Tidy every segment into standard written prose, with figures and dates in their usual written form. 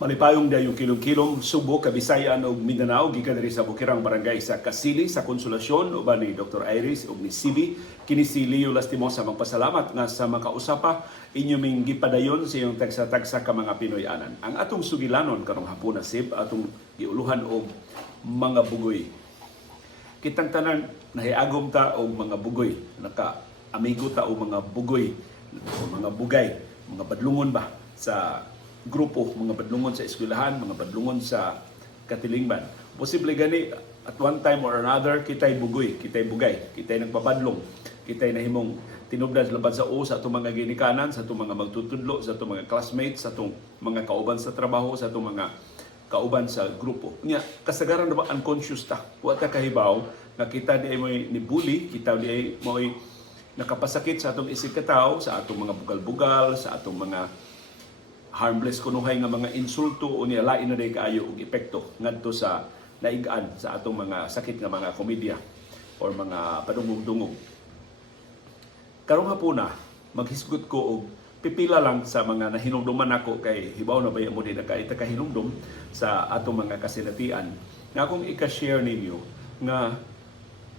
Malipayong dayong kilom-kilom, Subo, Kabisayan ug Mindanao gikan diri sa Bukirang Barangay sa Kasili sa Konsolasyon uban ni Dr. Iris ug ni Sibi. Kini si Leo Lastimosa magpasalamat nga sa makausapa inyo ming gipadayon sa iyong tagsa-tagsa ka mga Pinoy-anan. Ang atong sugilanon karong hapon na sib atong giuluhan og mga bugoy. Kitang tanan nahiagom ta og mga bugoy, naka amigo ta og mga bugoy, mga bugay, mga badlungon ba sa grupo, mga badlungon sa eskwelahan, mga badlungon sa katilingban. Posible gani at one time or another kitay bugoy, kitay bugay, kitay nagpabadlong, kitay nahimong tinubdan labad sa sa atong mga ginikanan, sa atong mga magtutudlo, sa atong mga classmates, sa atong mga kauban sa trabaho, sa atong mga kauban sa grupo. Nya kasagaran na ba unconscious ta? Wa ta kahibaw nga kita di ay mo ni bully, kita di ay mo nakapasakit sa atong isig katawo, sa atong mga bugal-bugal, sa atong mga harmless kunuhay nga mga insulto o niya lain na day kaayo og epekto ngadto sa naigaan sa atong mga sakit nga mga komedya or mga padungog-dungog. Karong hapuna maghisgot ko og pipila lang sa mga nahinumduman ako kay hibaw na ba mo din nakaita kahinumdum sa atong mga kasinatian nga akong ika-share ninyo nga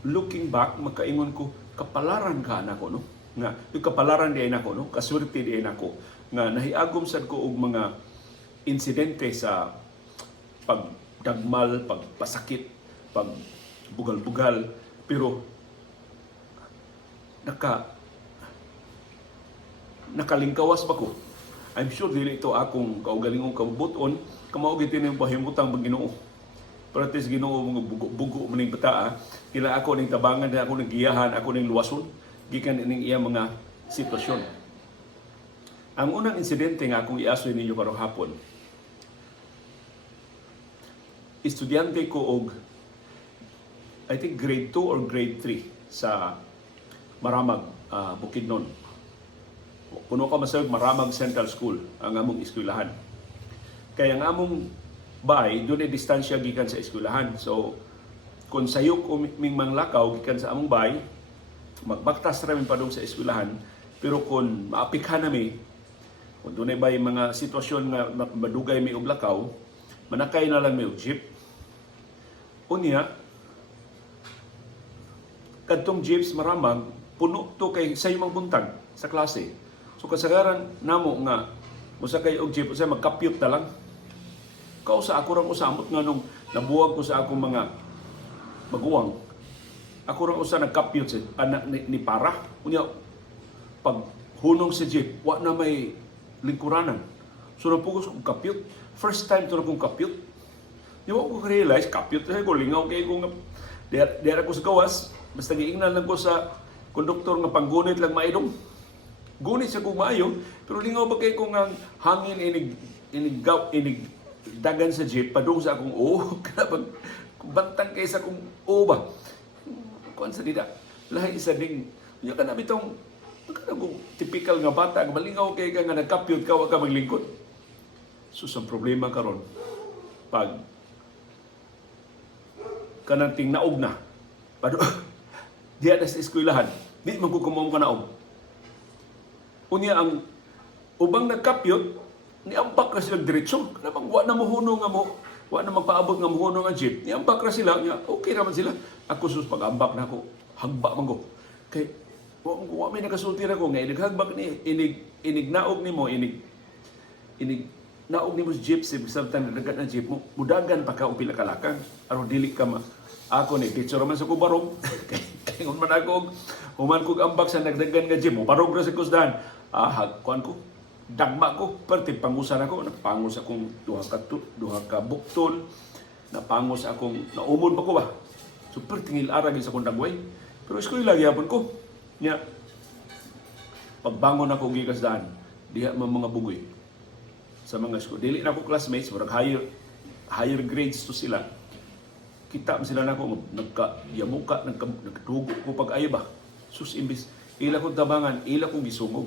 looking back makaingon ko kapalaran ka nako no nga yung kapalaran di ay nako no kasurti di ay nako nga nahiagom sad ko og mga insidente sa pagdagmal, pagpasakit, pagbugal-bugal, pero nakalingkawas ba ko? I'm sure dili ito akong kaugalingong kabubuton, kamao gid ning pahimutang ng Ginoo. Pero at least Ginoo mga bugo maning bata, kila ako ning tabangan, ako ning giyahan, ako ning luwason gikan ning iya mga sitwasyon. Ang unang insidente nga akong iasoy ninyo karong hapon, estudyante ko og I think grade 2 or grade 3 sa Maramag, Bukidnon. Puno ka masayog Maramag Central School ang among eskwelahan. Kaya ang among bahay, doon ay distansya gikan sa eskwelahan. So, kung sayok o ming manglakaw gikan sa among bahay, magbaktas ramin pa doon sa eskwelahan. Pero kung maapikhan nami, kung doon ba yung mga sitwasyon nga madugay may ublakaw, manakay na lang may jeep. Unya, kadtong jeeps Maramag, puno to kay sa imong buntag sa klase. So kasagaran namo nga, usa kay og jeep, usa magkapyot na lang. Kausa ako rang usamot nga nung nabuwag ko sa akong mga maguwang. Ako rang usa nagkapyot sa anak ni para. Unya, pag hunong sa jeep, wa na may lingkuranan. So napugos kong kapyot. First time to na kong kapyot. Di ba ko realize, kapyot na ko, lingaw kayo ko nga. Diyara ko sa gawas, basta giingnan lang ko sa konduktor nga panggunit lang maidong. Gunit siya kong maayo, pero lingaw ba kayo kung ang hangin inig dagan sa jeep, padung sa akong bantang kaysa kong ba. Kuan sa dida, lahi isa ding, yun ka na bitong, kung typical nga bata, malingaw kay ka nga nagkapyot ka, wag ka maglingkod. So, ang problema karon pag kanang tingnaog na, diya na sa eskwelahan, di magkukumong ka naog. Unya ang ubang nagkapyot, niambak na silang diretsyon. Kanang wa na muhuno nga mo, wa na magpaabot nga muhuno nga jeep. Niambak na sila, okay naman sila. Ako sus, pag-ambak na ako, hagba man ko. Kay, wa may nakasulti na ko nga inighagbak ni inignaog nimo naog nimo sa jeep samtang dagat na jeep mo mudagan pa ka og pila ka lakang aron dili ka ako ni picture man sa ko barog kay man ako human ko ambak sa nagdagan nga jeep mo barog ra sa kusdan kuan ko dagma ko perti pangusan ako napangos akong duha ka buktol napangos akong naumon pa ko ba super tingil arag sa kong dagway pero eskwela gyapon ko. Nya, pagbangon ako gikas-daan, diha mga bugoy sa mga school. Dili na ako classmates, marag higher grades to sila. Kita sila na ako, nagka-yamuka, nagkatugo ko pag-ayo ba. Sus imbis, ila kong tabangan, ila kong gisungog.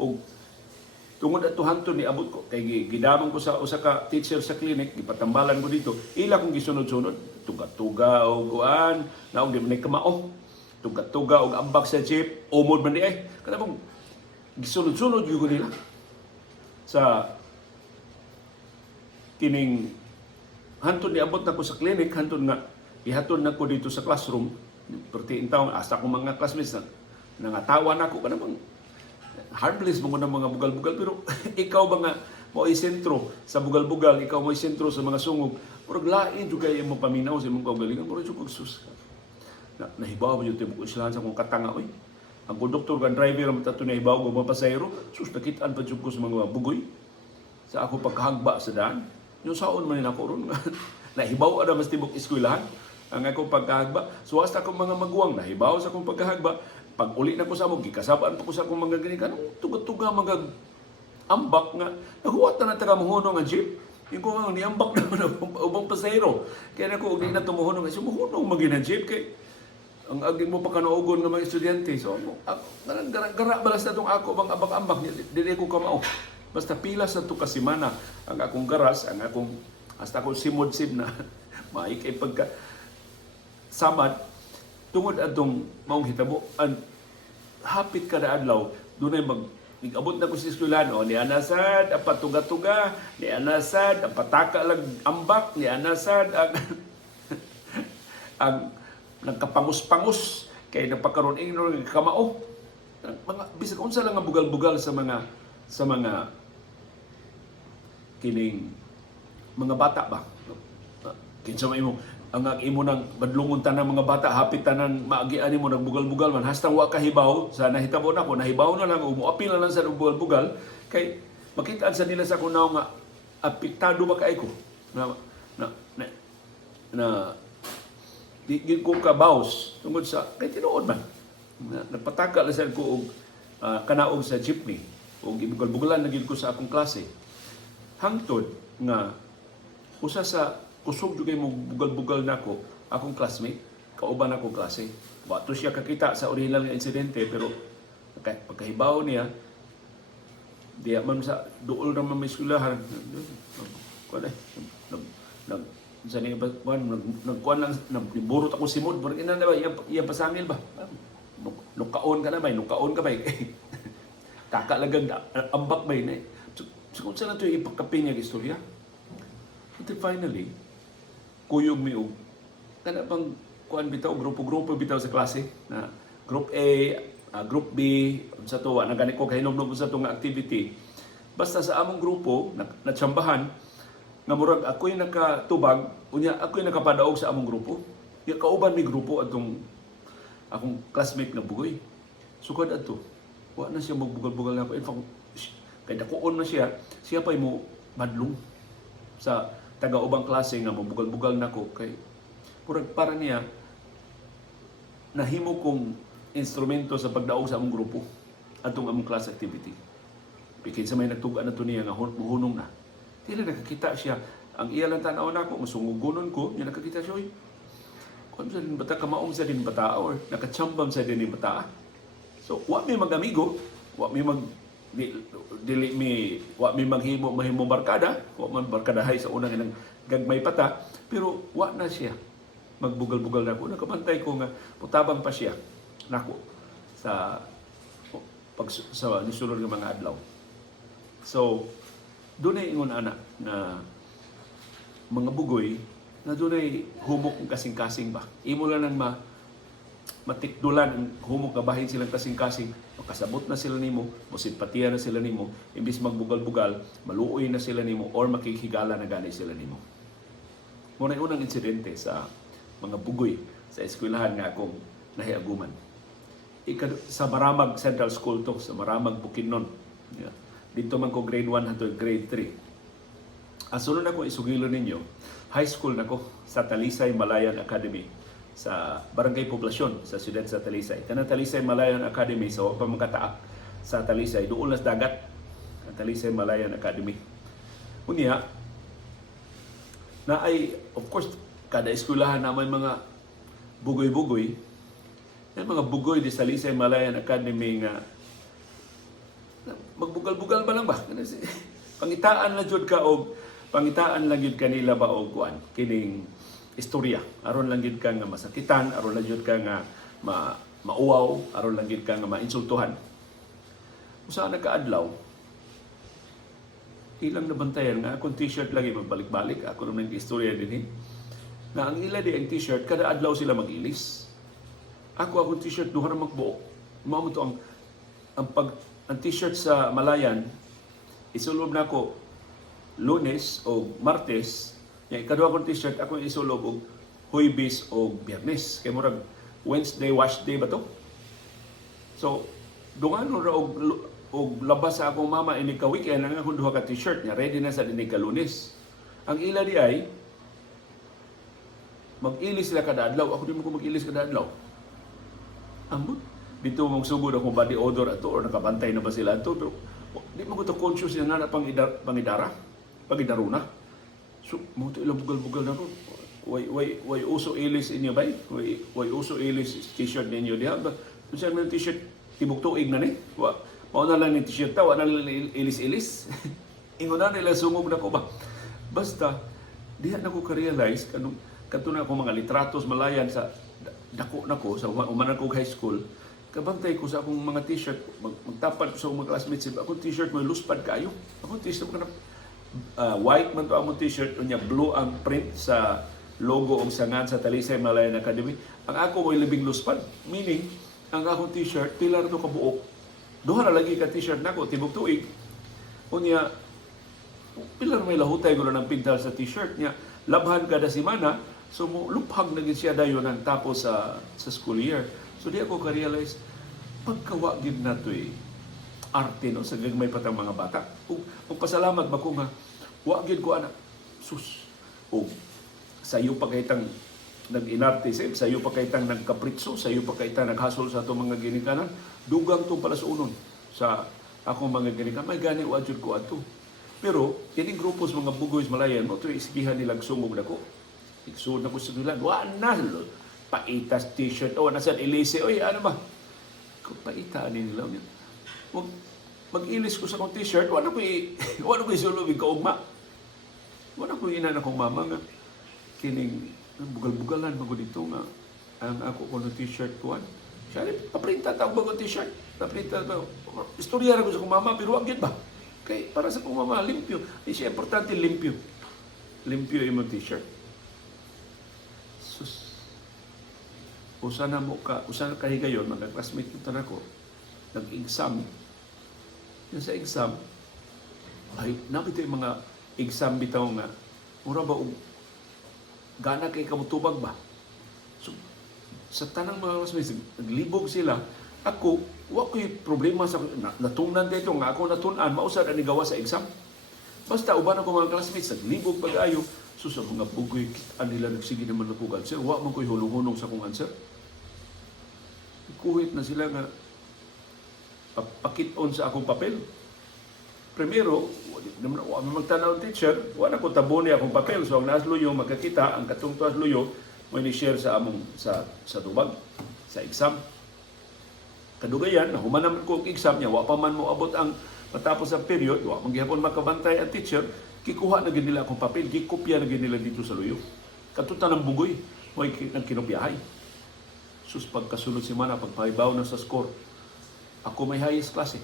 O, tungod at tuhanton ni abot ko, kay gidamang ko sa usa ka teacher sa clinic, gipatambalan ko dito, ila kong gisunod-sunod, tuga-tuga o guan, naong di man kamao. Tuga-tuga o ambak sa jeep, umod man di ay. Kada bang gisunod-sunod yung nila sa kining hantod niabot na ko sa clinic, hantod nga ihatod na ko dito sa classroom, perti in taon asa ko mga classmates na nangatawa na ako kanang harmless mo ng mga bugal-bugal, pero ikaw ba nga mo isentro sa bugal-bugal, ikaw mo isentro sa mga sungog, pero lain juga yung mapaminaw sa imong kaugalingan, pero yung sus nahibaw mo yung tibok usilahan sa kong katanga, oy. Ang konduktor kan driver ang matato nahibaw ko mga pasayro, sus nakitaan pa ko sa mga bugoy sa ako pagkahagba sa daan. Yung saon man ako ron, nahibaw ada mas tibok eskwelahan ang akong pagkahagba. So hasta akong mga maguwang nahibaw sa akong pagkahagba. Pag uli na ko sa mo, gikasabaan pa ko sa akong mga ganikan, tuga-tuga mga ambak nga. Nahuwat na taga muhunong ang jeep. Yung ko nga, niambak naman ang ubang pasayro. Kaya na ko, hindi na tumuhunong. Kasi muhunong maging ang jeep kay ang aging mo pa kanuugon ng mga estudyante. So, gara balas na itong ako, bang abak-ambak, hindi ko kamao. Basta pilas na ito kasimana ang akong garas, ang akong, hasta akong simod-sid na maikay pagka samad, tungod atong maong hitabo, hapit kada adlaw, doon ay abot na ko si eskwelahan, ni anasad, ang patuga-tuga, ni anasad, ang pataka lang ambak, ni anasad, ang nagkapangus-pangus, kay nagpakaroon ng kamao. Bisag unsa lang ang bugal-bugal sa mga kining mga bata ba? Kinsa may mo ang imo nang badlungon tanang mga bata hapit tanan maagian mo nang bugal-bugal man hastang wa kahibaw sa nahitabo na ko nahibaw na lang umuapil na lang sa bugal-bugal kay makitaan sa nila sa kunaw nga apektado ba kay ko na di ko kabaws tungod sa kay tinuod man nagpataka lang sa ko og kanaog sa jeepney og ibugal-bugalan na gid ko sa akong klase hangtod nga usa sa kusog jud kay mo bugal-bugal nako akong classmate kauban akong klase wa to siya kakita sa original nga insidente pero pagkahibaw niya diya man sa duol ra man may eskwelahan kuan nag sa ni ba nagkuan lang nagburot ako simod pero ina na ba iya pasangil ba nukaon ka na ba nukaon ka ba kakalagang ambak ba ni so kung saan ito ipakapinya istorya until finally kuyog mi og kana pang kuan bitaw grupo-grupo bitaw sa klase na group A, group B unsa to na gani ko kahinom sa to nga activity basta sa among grupo natsambahan nga murag ako'y nakatubag unya ako'y nakapadaog sa among grupo ya kauban mi grupo atong akong classmate nga bugoy sukad adto wa na siya magbugal-bugal na ako in fact kay dakuon na siya pa'y mo madlong sa taga-ubang klase nga mabugal-bugal na ko kay murag para niya nahimo kong instrumento sa pagdaog sa among grupo atong among class activity. Bikin sa may nagtugaan na to niya nga muhunong na. Dili nakakita siya. Ang iya lang tanaw na ako, masungugunon ko, niya nakakita siya, kung sa din bata, kamaong sa din bata or nakachambam sa din bata. So, wa may mag-amigo, wa may mahimo barkada, wa man barkadahay sa unang inang gagmay pata, pero wa na siya magbugal-bugal na ko. Nakapantay ko nga, putabang pa siya nako sa nisulod ng mga adlaw. So, doon ay ingon anak na mga bugoy na doon ay humok ng kasing-kasing ba. Imo lang nang matikdulan ang humok nga bahin silang kasing-kasing, makasabot na sila nimo, mosipatiya na sila nimo, imbis magbugal-bugal, maluoy na sila nimo or makikigala na gani sila nimo. Muna unang insidente sa mga bugoy sa eskwelahan nga akong nahiaguman. Sa Maramag Central School to, sa Maramag Bukidnon. Yeah. Dito man ko grade 1 hangtod grade 3. Ang sunod ako isugilo ninyo, high school nako sa Talisay Malayan Academy sa Barangay Poblasyon sa siyudad sa Talisay. Kanang Talisay Malayan Academy sa pamangkataak sa Talisay, doon nas dagat ang Talisay Malayan Academy. Unya na ay of course kada eskwelahan na may mga bugoy-bugoy. May mga bugoy di sa Talisay Malayan Academy nga magbugal-bugal ba lang ba? Pangitaan lang jud ka og pangitaan lang jud kanila ba og kuan kining istorya. Aron lang gid ka nga masakitan, aron lang gid ka nga mauwaw, aron lang gid ka nga mainsultuhan. Usa nagkaadlaw ilang nabantayan nga akong t-shirt lagi magbalik-balik, ako naman yung istorya din na ang ila di ang t-shirt kada adlaw sila mag-ilis. Akong t-shirt duha ra magbuok. Mao mo to ang t-shirt sa Malayan isulob na ko Lunes o Martes, nya ikaduha kong t-shirt ako isulob og Huwebes o Biyernes. Kay murag Wednesday wash day ba to? So dungan ra og labas sa akong mama ini ka weekend ang akong duha ka t-shirt nya ready na sa dinig ka Lunes. Ang ila di ay mag-ilis sila kada adlaw, ako di mo ko mag-ilis kada adlaw. Ambot dito mong sugod akong body odor ato or nakabantay na ba sila ato, pero di mo ko to conscious na na pangidaruna. So mo to ilang bugal-bugal na ko. Way uso ilis inyo bay? Way uso ilis t-shirt ninyo diha ba? Unsa man t-shirt tibok tuig na ni? Mao na lang ni t-shirt ta, wa na lang ilis-ilis. Ingon na nila sungog na ko ba? Basta diha na ko ka-realize kanung kadto na ako mga litratos Malayan sa dako nako sa umanan ko high school. Kabantay ko sa akong mga t-shirt, magtapad ko sa mga classmates, akong t-shirt mo luspad kayo. Akong t-shirt ko na white man to among t-shirt, unya blue ang print sa logo og sangan sa Talisay Malayan Academy. Ang ako mo'y libing luspad, meaning ang akong t-shirt pila ra to ka buok. Duha ra lagi ka t-shirt nako tibok tuig. Unya pila ra may lahutay ko ng pintal sa t-shirt niya. Labhan kada semana, so luphag na gid siya dayon ang tapos sa school year. So di ako ka-realize, pagkawa gid na ito'y arte no, sa gagmay patang mga bata. Kung pasalamat ba ko nga, wa gid ko anak, sus, o sayo pa kaytang nag-inarte, sayo pa kaytang nagkapritso, sayo pa kaytang naghasol sa itong mga ginikanan, dugang itong pala sa unon sa akong mga ginikanan, may gani wa jud ko ato. Pero, kining grupos mga bugoys Malayan, mo ito'y isigihan nilang sumog na ko. Igsuod na ko sa nila, wa na, paitas t-shirt o nasa ilise oy ano ba kung paita ani nila mag-ilis ko sa akong t-shirt wala ko isulubig ka ugma wala ko ina na kong mama nga kining bugal-bugalan magud dito nga ang ako ko t-shirt ko siya paprinta ta og t-shirt paprinta ba istorya ra ko sa akong mama pero wag gid ba kay para sa akong mama limpyo siya importante limpyo imong t-shirt. Sus usana kahigayon, mga classmate ko tanako, nag-exam. Yung sa exam, ay, nabito yung mga exam bitaw nga, mura ba, gana kay kamutubag ba? So, sa tanang mga classmates, naglibog sila, ako, wala ko yung problema sa, natunan dito nga, ako natunan, mausad ang gawa sa exam. Basta, uban ako mga classmates, naglibog pag-ayo, so sa mga bugoy, nila nagsige naman na po answer, wala man ko'y hulong-hulong sa kong answer. Kuhit na sila nga pakit-on sa akong papel. Primero, magtanaw teacher, wala ko tabon niya akong papel. So ang naasluyo, magkakita, ang katong tuasluyo, mo ni-share sa among sa tubag, sa exam. Kadugayan, nahuman naman ko ang exam niya, wala pa man mo abot ang matapos ang period, wala manggihapon makabantay ang teacher, kikuha na gid nila akong papel, kikopya na gid nila dito sa luyo. Katutan ng bugoy, mo ang kinopyahay. Sus pagkasunod semana pagpahibaw na sa score ako may highest class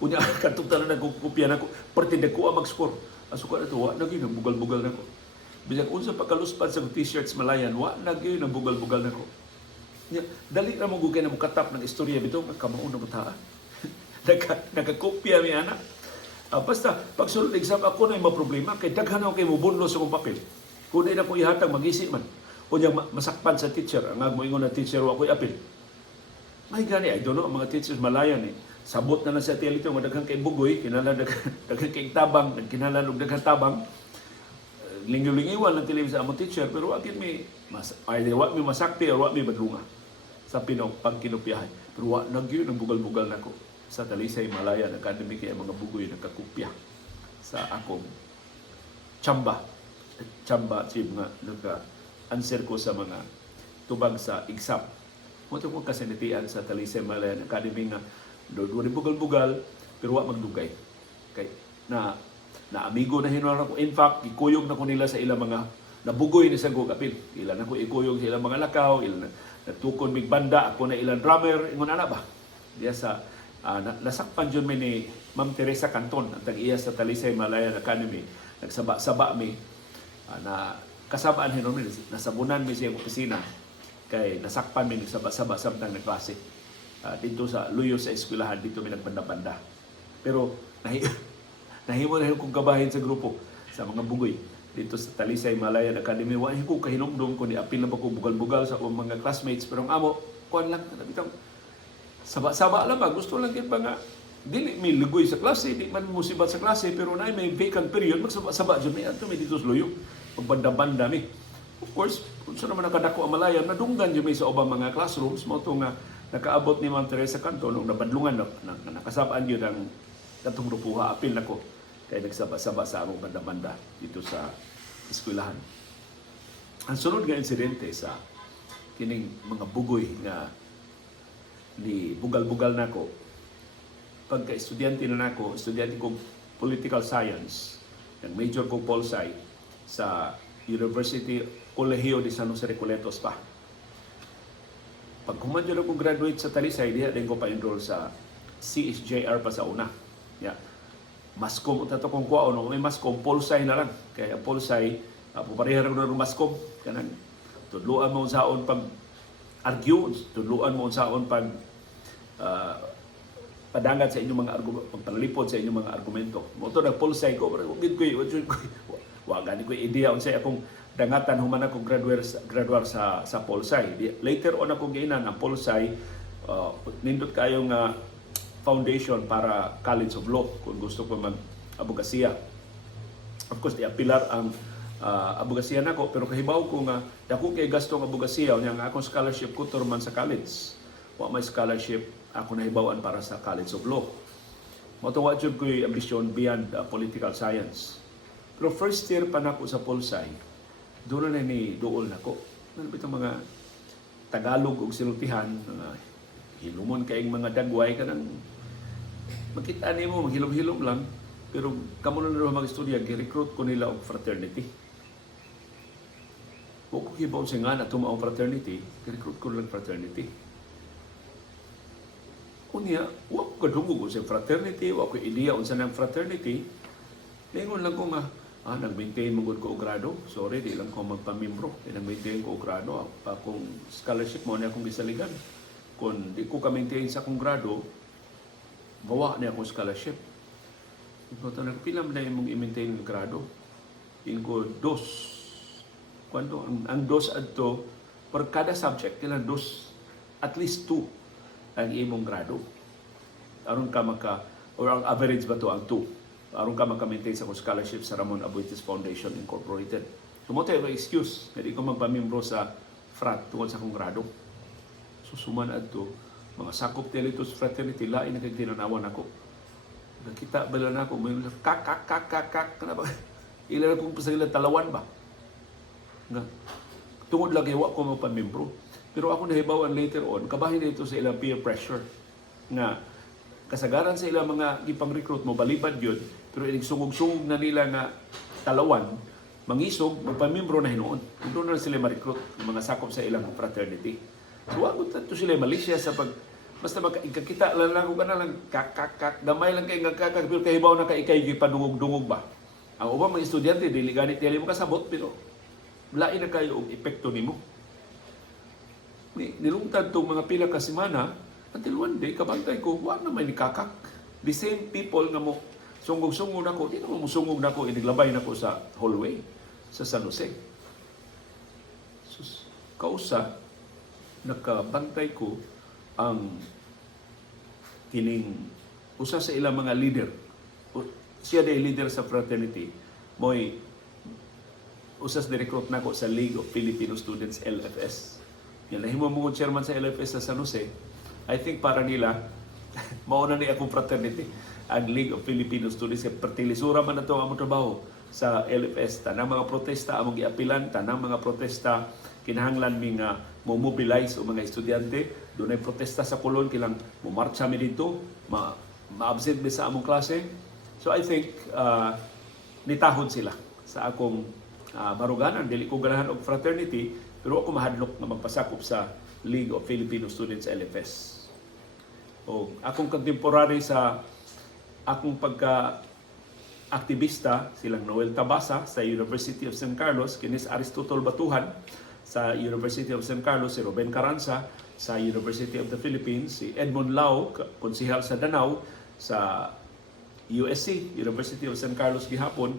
unya katugtan na nagkukopya nako pertinde ko mag-score aso ko ato wa nagi nang bugal-bugal nako bisag unsa pagkaluspad sa t-shirts Malayan wa nagi nang bugal-bugal nako nya dali ra mo gugay na mukatap ng istorya bitaw nga kamao na butaa nagkakopya mi ana basta pag sulod exam ako na may problema kay daghan ako kay mo bunlo sa kong papel kun na ko ihatag magisi man unya masakpan sa teacher ang moingon na teacher wa koy apil may gani I don't know mga teachers Malayan sabot na lang sa telito nga daghang kay bugoy kinahanglan daghang kay tabang kinahanglan og daghang tabang lingyo-lingiwan lang television sa among teacher pero wa gid mi either wa mi masakti or wa mi badlunga sa pagkinopyahan pero wa nagyud ang bugal-bugal nako sa Talisay Malayan Academy kay mga bugoy nagkakopya sa akong chamba chief nga answer ko sa mga tubag sa exam. Muto ko kasinitian sa Talisay Malayan Academy nga do bugal-bugal pero wa magdugay. Kay na amigo na hinala ko. In fact, gikuyog na ko nila sa ilang mga nabugoy ni sa gugapil. Ilan na ko ikuyog sa ilang mga lakaw, ilan natukon mig banda ako na ilang drummer ingon ana ba. Diya sa nasakpan jud may ni Ma'am Teresa Canton, ang tag-iya sa Talisay Malayan Academy, nagsaba-saba mi na kasabaan hinon mi, nasabunan mi siyang opisina kay nasakpan mi nagsaba-saba samtang na klase. Dito sa Luyo sa eskwelahan, dito mi nagbanda-banda. Pero nahimo na kong kabahin sa grupo sa mga bugoy dito sa Talisay Malayan Academy. Wa ko kahinumdum ko ni apil na ba ko bugal-bugal sa akong mga classmates, pero ang amo kuan lang bitang saba-saba lang ba, gusto lang gid ba nga dili mi lugoy sa klase, di man musibat sa klase, pero na may vacant period, magsaba-saba dyan mi ato mi dito sa Luyo, pagbanda-banda mi. Of course, kung saan naman nakadako ang Malayan, nadunggan dyan mi sa ubang mga classrooms, mo ito nga nakaabot ni Ma'am Teresa Canton, nung nabadlungan na nakasabaan yun ang katong grupuha, apil na ko, kaya nagsaba-saba sa among banda-banda dito sa eskwelahan. Ang sunod nga insidente sa kining mga bugoy nga ni bugal-bugal nako, pagka-estudyante na nako, estudyante kong political science, ang major kong pol sci sa University Colegio de San Jose Recoletos pa. Pag humadyo ako graduate sa Talisay, diha din ko pa-enroll sa CSJR pa sa una. Yeah. Mascom, ito kong kuha, no? May mascom, pol sci na lang. Kaya pol sci, pupareha rin ng mascom. Kanang tudluan mo saon pag argue, tudluan mo saon pag padangat sa inyong mga argumento, pagpanalipod sa inyong mga argumento. Mo to nagpulsay ko, pero gid ko wa gani ko idea unsay akong dangatan human ako graduar sa Polsay. Later on ako giinan ang Polsay, nindot kayo nga foundation para College of Law kung gusto ko mag-abogasiya. Of course, di-apilar ang abogasiya nako, pero kahibaw ko nga dako kay gastong abogasiya unya nga akong scholarship ko turman sa college. Wa may scholarship ako nahibawan para sa College of Law. Matuwa jud ko'y ambisyon beyond political science. Pero first year pa nako sa Polsay, doon na ni duol nako. Ano ba itong mga Tagalog o sinultihan, hilumon kaing mga dagway ka nang makita mo, maghilom-hilom lang. Pero kamo na naman mag-estudya, gi-recruit ko nila og fraternity. Huwag ko hibaw siya nga na tumaong fraternity, gi-recruit ko lang fraternity. Unya, wag ko kadungog sa fraternity, wag ko idea unsa nang fraternity. Lingon lang ko nga, nag-maintain mo ko og grado. Sorry, di lang ko magpamimbro. Nag-maintain ko og grado. Akong scholarship mo na akong gisaligan. Kung di ko ka-maintain sa akong grado, bawa na akong scholarship. So, nagpila na yung i-maintain ng grado. Yung ko, dos. Kwento, ang dos adto, per kada subject, kailan dos, at least 2 ang imong grado. Aron ka or ang average ba to ang 2. Aron ka maka-maintain sa scholarship sa Ramon Abuitis Foundation Incorporated. So mo tayo excuse, hindi ko magpamimbro sa frat tungkol sa akong grado. So suman adto, mga sakop telitos fraternity, lain na kay tinanawan ako. Nakita bala na ako, may kak, kana ba? Ilan kong pasagila talawan ba? Nga, tungod lang wa ko magpamimbro. Pero ako nahibawan later on, kabahin dito sa ilang peer pressure nga kasagaran sa ilang mga gipang-recruit mo, balibad yun, pero sungog-sungog na nila nga talawan, mangisog, magpamimbro na hinuon. Doon na sila ma-recruit, mga sakop sa ilang fraternity. So, wag ito sila Malaysia sa pag, basta magkakita lang ko ka na lang, kak, gamay lang kayo ngagkakak, pero kahibaw na ikay gipadungog-dungog ba? Ang ubang mga estudyante, dili ganit tiyali mo kasabot, pero lain na kayo ang epekto nimo. Nilungtad itong mga pila ka semana, until one day, kabantay ko, wag na may nikakak. The same people nga mo, sungog-sungog na ko, di naman mo sungog na ko, iniglabay na ko sa hallway, sa San Jose. Sus, kausa, nakabantay ko ang kining usa sa ilang mga leader. Siya day leader sa fraternity, mo'y usas di-recruit na ko sa League of Filipino Students, LFS. Yan, nahimo mo chairman sa LFS sa San Jose. I think para nila, mauna ni akong fraternity, ang League of Filipino Students. Pertilisura man na ito ang among trabaho sa LFS. Tanang mga protesta, among giapilan, tanang mga protesta, kinahanglan mi nga mo-mobilize o mga estudyante. Doon ay protesta sa kulon, kilang mumarcha mi dito, ma-absent mi sa among klase. So I think, nitahod sila sa akong baruganan. Dili ko ganahan og fraternity, pero ako mahadlok na magpasakop sa League of Filipino Students LFS. O akong contemporary sa akong pagka-aktivista, silang Noel Tabasa sa University of San Carlos, kinis Aristotle Batuhan sa University of San Carlos, si Ruben Carranza sa University of the Philippines, si Edmond Lau, konsihal sa Danau sa USC, University of San Carlos gihapon,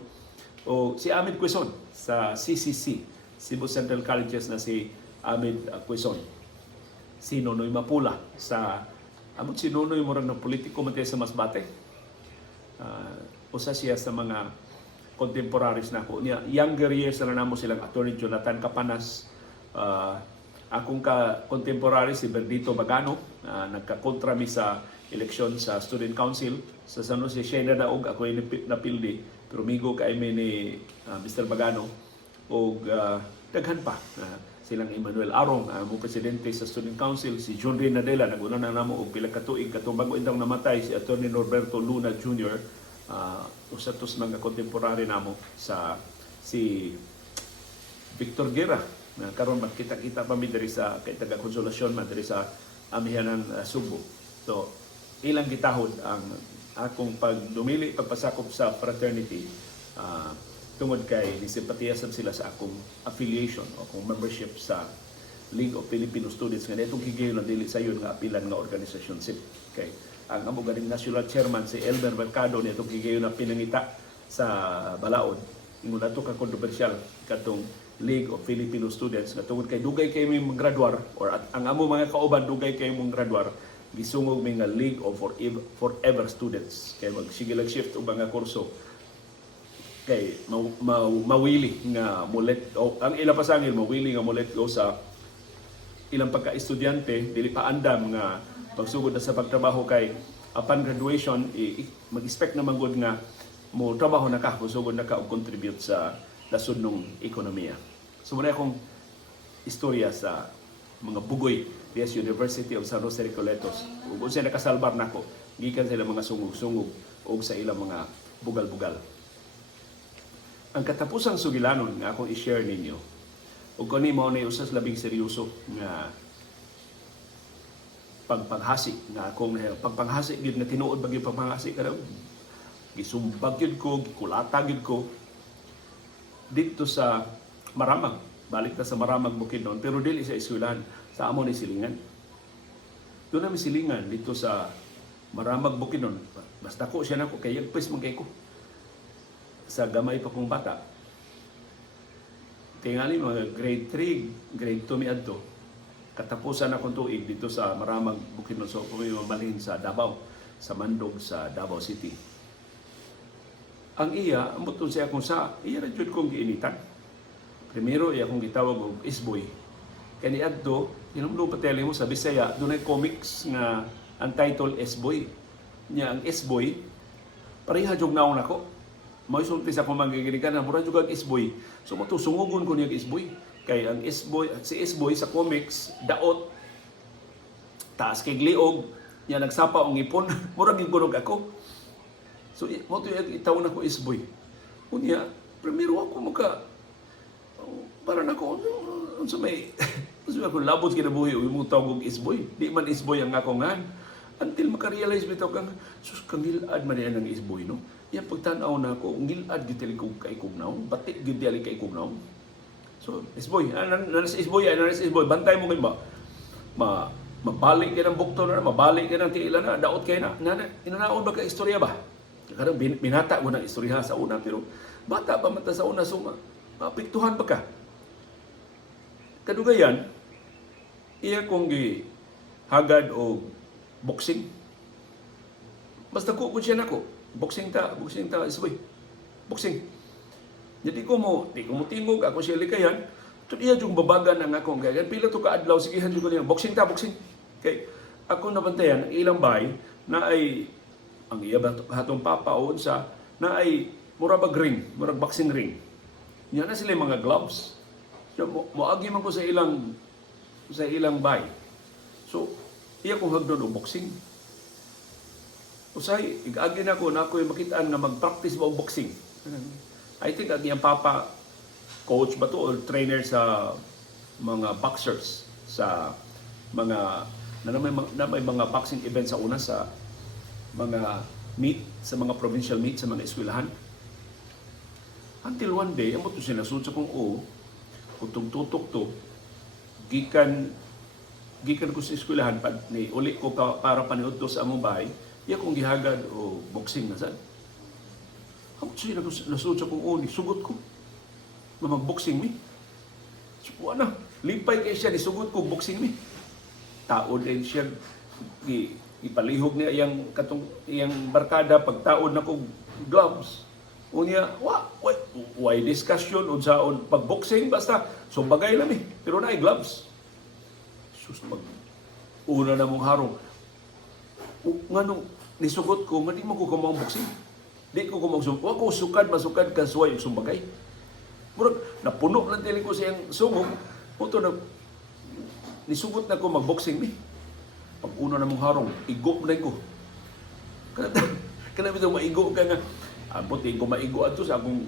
o si Amid Quezon sa CCC, Cebu Central Colleges na si Amid Quezon. Si Nonoy Mapula sa si Nonoy murag na politiko man sa Masbate. Usa siya sa mga contemporaries nako niya. Younger years na namo silang Attorney Jonathan Capanas. Akong contemporary si Bernito Bagano, nagka-kontra mi sa eleksyon sa Student Council sa San Jose. Siya na daog, ako ay napildi, pero migo kay ni Mr. Bagano o daghan pa. Silang Emmanuel Arong, mo presidente sa Student Council, si John Ray Nadella, nag-una na namo og pila ka tuig katong bago indang namatay si Attorney Norberto Luna Jr. Usa tos mga contemporary namo sa si Victor Guerra, na karon magkita-kita pa mi diri sa kay taga Konsolasyon man diri sa amihanan Subo. So ilang gitahod ang akong pagdumili pagpasakop sa fraternity tungod kay disimpatiyasan sila sa akong affiliation o akong membership sa League of Filipino Students nga itong higayon na dili sayon nga apilan nga organisasyon sip. Okay. Ang amo ganing national chairman si Elmer Mercado ni itong higayon na pinangita sa Balaod. Ingon ato ka kontrobersyal katong League of Filipino Students nga tungod kay dugay kay mi graduar or ang amo mga kauban dugay kay mong graduar gisungog mi nga League of Forever Students kay magsige lang shift og mga kurso kay mawili nga mulet o ang ilang pasangil mawili nga mulet go sa ilang pagka-estudyante dili pa andam nga pagsugod na sa pagtrabaho kay upon graduation mag-expect naman gud nga mo trabaho na ka pagsugod na ka og contribute sa lasod ng ekonomiya. So muna akong istorya sa mga bugoy diya sa University of San Jose Recoletos ug unsa nakasalbar nako gikan sa ilang mga sungog-sungog o sa ilang mga bugal-bugal. Ang katapusang sugilanon nga akong i-share ninyo ug kani mao na usas labing seryoso nga pagpanghasi nga akong pagpanghasi gid nga tinuod bagi pagpanghasi karon gisumbag gyud ko gikulata gyud ko dito sa Maramag, balik ta sa Maramag Bukidnon, pero dili sa eskwelahan, sa amo ni Silingan. Doon namin Silingan dito sa Maramag Bukidnon. Basta ko siya nako kay yagpes man kay ko. Sa gamay pa kong bata. Tingali mga grade 3, grade 2 miadto. Katapusan akong tuig dito sa Maramag Bukidnon. So kung mamalhin sa Davao, sa Mandog sa Davao City. Ang iya, amot siya kung sa iya ra jud kong giinitan. Primero iya kong gitawag og isboy. Kani adto, hinumdum pateli mo sa Bisaya, dunay comics nga ang title Isboy. Nya ang Isboy pareha jud naon ako. Mao sulti sa akong manggigilikan na mura jud ang Isboy. So mo sungugon ko niya Isboy. Kay ang Isboy, si Isboy sa comics daot taas kay gliog, nya nagsapa og ipon, mura gyud kunog ako. So, mo ito itawon ako Isboy. Unya, primero ako para na ko, sa may, ako labot kinabuhi, mo tawag Isboy. Di man Isboy ang ako nga. Until makarealize bitaw kang, sus, kang gilad man yan ang Isboy, no? Yan, pagtanaw na ako, gilad gitali ko kay kugnaw, batik gitali kay kugnaw. So, Isboy, nanas Isboy, bantay mo kayo ba? Mabalik ka ng bukto na, mabalik ka ng tiila na, daot kayo na, inanaon ba ka istorya ba? Karang binata ko ng istorya sa una, pero bata pa mata sa una, so mapiktuhan pa ka. Kadugayan, iya kong hagad o boxing. Basta ko siya nako, boxing ta, Isboy. Boxing. Jadi di ko mo tingog, ako siya likayan, ito iya yung babagan ng akong gayan. Pila to kaadlaw, sigihan ko niya, boxing ta, boxing. Okay. Ako nabantayan, ilang bahay na ay ang iya hatong papaon sa na ay murag ring, murag boxing ring. Yan na sila mga gloves. So, moagi man ko sa ilang bay. So, iya kong hagdon o boxing. Usay, igagi na ko makitaan nga mag-practice ba o boxing. I think ang iyang papa, coach ba to o trainer sa mga boxers sa mga na may mga boxing event sa una sa mga meet, sa mga provincial meet, sa mga eskwelahan. Until one day, amo to sinasud sa kong kung tutok to, gikan ko sa eskwelahan, pag ni uli ko para paniud to sa among bahay, iya kong gihagad o boxing na sad. Amo to sinasud sa kong ni sugot ko, mag-boxing mi. So, ano, limpay kay siya, nisugot ko, boxing mi. Taod din siya, ipalihog niya iyang barkada, pagtaod na kong gloves. Unya, why discussion unsaon pag-boxing, basta sumbagay lang pero naay gloves. Sus, una na mong harong. Nganong nisugot ko, nga di mo ko kumang boxing. Di ko kumang sumbagay. Wa ko masukad ka suway yung sumbagay. Murag, napuno lang tili ko siyang sungog. Puto na, nisugot na ko mag-boxing mi. Pag una na mong harong, igo mo na ko. Kanami ito maigo ka nga. Ambot ko maigo ato sa akong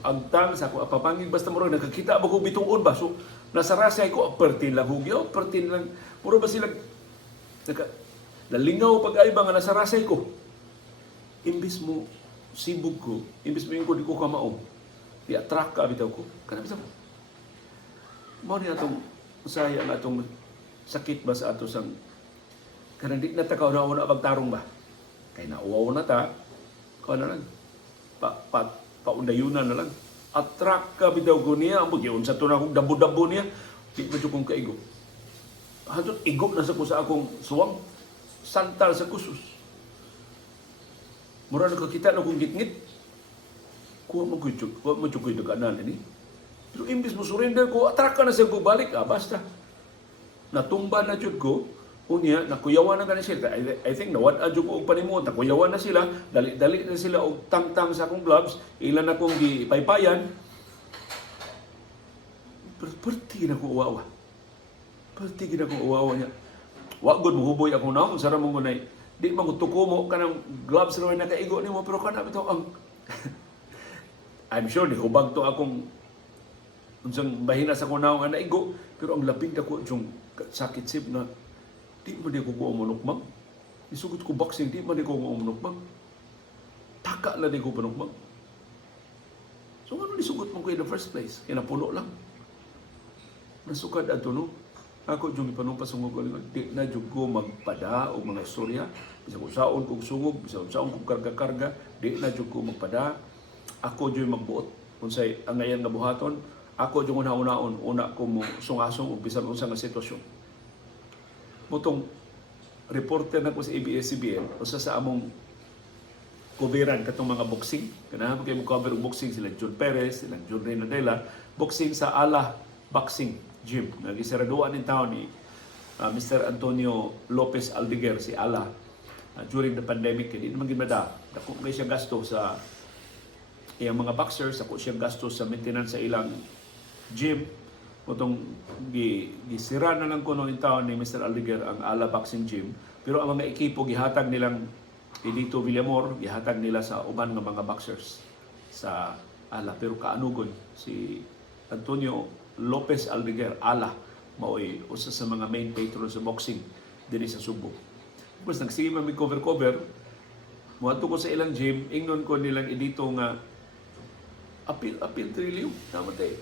agtang, sa akong apapangin. Basta murag, nakakita ba ko bituon ba? So, nasa rasay ko, pertin lang hugyo, pertin lang. Murag ba sila, nalingaw pag-ay ba nga nasa rasay ko. Imbis mo, sibog ko, imbis mo yung ko, di ko kamao. I-attract ka, bitaw ko. Kanami ito. Mao ni atong usaya nga atong sakit ba sa ato sang kanang di na ta kauna-una pagtarong ba kay nauwaw na ta ko na lang paundayunan na lang attract ka bitaw ko niya ambot yun sa to na kong dabo-dabo niya di pa kong kaigo hadot igop na sa ko sa akong suwang santal sa kusus mura nakakita na kong gitngit kuha mo ko'y daganan ini. Pero imbis mo surrender ko, attract ka na siya balik. Basta. Natumba na jud ko, unya, nakuyawan na ka na sila. I think nawad adyo ko og panimot, nakuyawan na sila, dali na sila og tang-tang sa akong gloves, ilan akong gipaypayan. Perti na ko uwawa. Perti na ko uwawa niya. Wag gud mo huboy ako na, kung sara mo ngunay, di magutuko mo, kanang gloves rin nakaigo ni mo, pero kanang ito ang... I'm sure, hubag to akong unsang bahina sa kunaw nga naigo, pero ang lapid ako yung sakit sip na di man di ko umunukmang. Isugot ko boxing, di man di ko umunukmang. Taka lang di ko panukmang. So ano nisugot mo ko in the first place? Kaya napuno lang. Nasukad ato no. Ako yung ipanupasungog ko, di na yung ko magpada o mga istorya. Bisa ko saon kong sungog, bisa ko saon kong karga-karga, di na yung ko magpada. Ako yung magbuot. Kung say ang ngayon nga buhaton, ako yung una-unaon, una ko mo sungasong o bisan unsa nga sitwasyon. Mutong reporter na ko sa ABS-CBN, usa sa among coveran katong mga boxing. Kanahan kayo mo cover og boxing sila John Perez, sila John Reynadela, boxing sa Ala Boxing Gym. Nagisaraduan in town ni Mr. Antonio Lopez Aldeguer, si Ala, during the pandemic. Hindi naman gimada. Dako kay siya gasto sa iyang mga boxers, ako siyang gastos sa maintenance sa ilang gym. Kutong gisira na lang kuno in town ni Mr. Aldeguer ang Ala Boxing Gym. Pero ang mga ekipo gihatag nilang Edito Villamor, gihatag nila sa uban nga mga boxers sa Ala. Pero kaanugon si Antonio Lopez Aldeguer, Ala, mao'y usa sa mga main patron sa boxing diri sa Subo. Tapos nagsige man may cover-cover, muadto ko sa ilang gym, ingnon ko nilang Edito nga apil trillion. Tama tayo.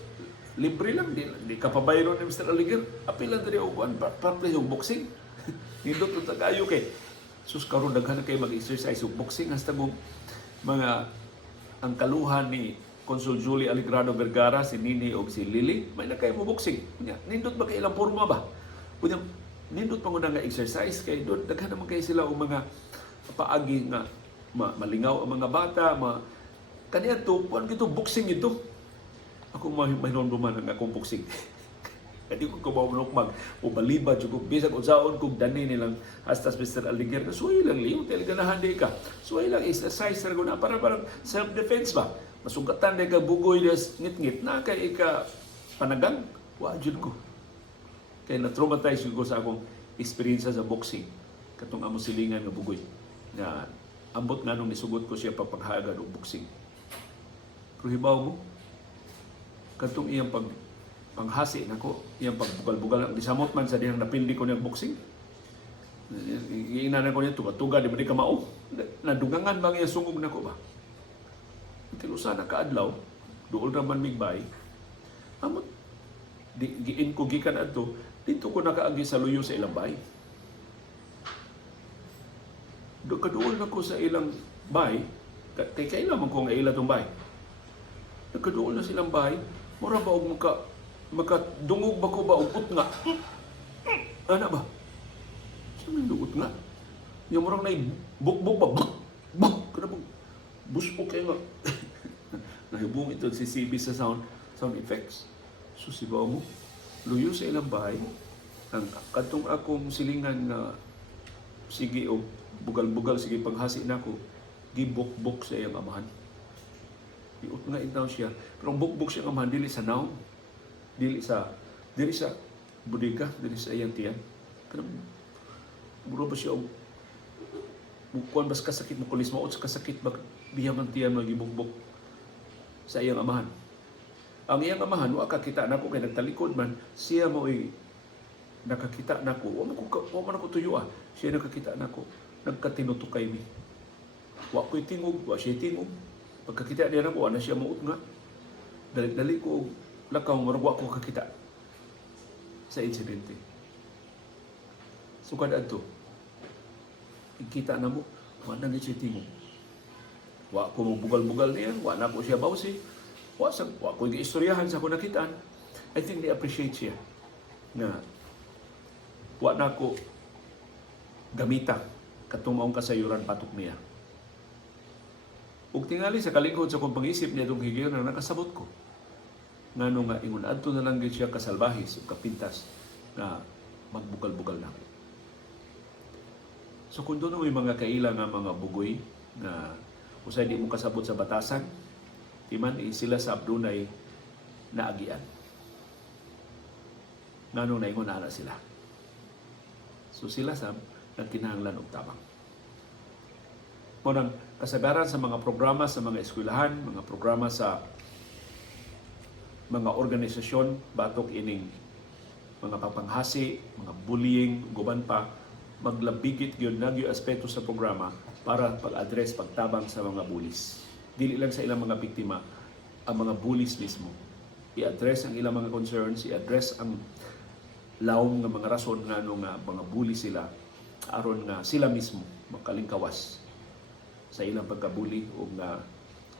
Libre lang. Di ka pabayro ni Mr. Aldeguer. Apil lang tayo uguan. Para-play yung boxing. Nindot ito kayo kay. Sus, karoon daghan na kayo mag-exercise yung boxing. Hasta mo mga ang kaluhan ni Consul Julie Alegrado Vergara, si Nini o si Lily, may na kayo mo boxing. Nindot ba kayo ilang forma ba? Nindot pa nga exercise. Kaya doon, daghan naman kayo sila o mga paagi nga malingaw ang mga bata, kaniya to, kung ito, boxing ito. Ako mahinonduman ang akong boxing. Hindi ko kumawalok mag-ubalibad, yung bisag unsaon kung dani nilang hastas Mr. Aldeguer, na suway lang liyo, talaga na handi ka. Suway lang, exercise na parang self-defense ba? Masugatan na ka bugoy na ngit-ngit, na kay ika panagang, wajud ko. Kaya na-traumatize ko sa akong experience sa boxing. Katong amo silingan nga bugoy. Na ambot nga nung nisugot ko siya papaghagad o boxing. Pero hibaw mo, katong iyang panghasi nako, iyang pagbugal-bugal, disamot man sa dihang napindi ko niyang boxing. Iinanan ko niya, tuga-tuga, di ba di ka mao? Nadungangan ba nga sungog na ko ba? Tilusa na kaadlaw, dool naman migbay. Amot, giin ko gikan adto, dito ko nakaagi sa luyo sa ilang bay. Kaduol na ko sa ilang bay, kay kailan man ko nga ila tong bay. Nagkaduol na silang bay, mura ba og makadungog ba ko ba og utnga? Ana ba? Sa may utnga? Yung murang na buk-buk ba? Buk! Kada buk! Buspok kayo nga. Nahibong ito si CB sa sound effects. So si mo, luyo sa ilang bahay, ang katong akong silingan na sige o bugal-bugal, sige panghasi na ko, gibuk-buk sa iyang amahan. Iut nga itaw siya. Pero ang buk-buk siya amahan, dili sa naong, dili sa bodega, dili sa iyang tiyan. Kanang, muro ba siya kuan bas kasakit mo kulis mo sa kasakit bag biyaman tiyan magibukbok sa iyang amahan. Ang iyang amahan wa kakita nako kay nagtalikod man siya mo nakakita nako wa man ko tuyo siya nakakita nako nagkatinutukay mi. Wa ko'y tingog, wa siya tingog. Pagkakita niya nako ana siya muot nga. Dali ko lakaw murag wa ko kakita sa insidente. So kada adto kita na mo, wala na siya tingog. Wa ko mo bugal-bugal niya, wala na ko siya bawsi, wa ko i-istoryahan sa akong nakitaan. I think they appreciate siya na wa na ko gamita katong maong kasayuran patok niya. Ug tingali sa kalingkod sa kong pang-isip niya itong higil na nakasabot ko. Ngano nga ingon adto na lang gid siya kasalbahis o kapintas na magbugal-bugal na. So kung doon may mga kaila nga mga bugoy na usay di mo kasabot sa batasan, timan sila sa abdunay naagian. Nganong naingon ana sila. So sila sa nagkinahanglan og tabang. Munang kasagaran sa mga programa sa mga eskwelahan, mga programa sa mga organisasyon, batok ining mga papanghasi, mga bullying, guban pa, maglabigit yun nagyo aspeto sa programa para pag-address, pagtabang sa mga bullies. Dili lang sa ilang mga biktima, ang mga bullies mismo. I-address ang ilang mga concerns, i-address ang lawom nga mga rason nga mga bullies sila aron nga sila mismo makalingkawas sa ilang pagkabuli o nga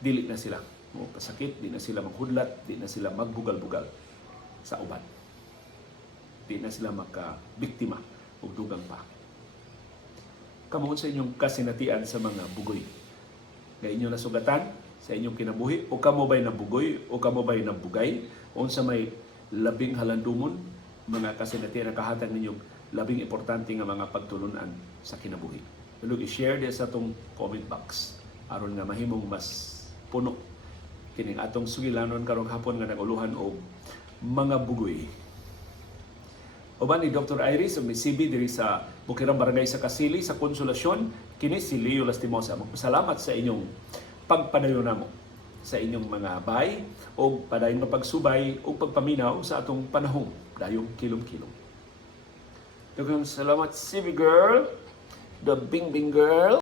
dili na sila mo pasakit, di na sila maghudlat, di na sila magbugal-bugal sa uban. Di na sila makabiktima o dugang pa. Kamuon sa inyong kasinatian sa mga bugoy. Nga inyong nasugatan sa inyong kinabuhi o kamo ba'y nabugoy o kamo ba'y nabugay o sa may labing halandumon mga kasinatian na kahatag ninyong labing importante nga mga pagtulunan sa kinabuhi. Tulog i-share din sa atong comment box aron nga mahimong mas puno kining atong sugilanon karong hapon nga naguluhan og mga bugoy. Uban ni Dr. Iris ug ni CB diri sa Bukirang Barangay sa Kasili sa Konsolasyon, kini si Leo Lastimosa. Magpasalamat sa inyong pagpadayon namo sa inyong mga bay o padayon nga pagsubay o pagpaminaw sa atong panahon dayong kilom-kilom. Daghang salamat CB girl, the Bing Bing girl.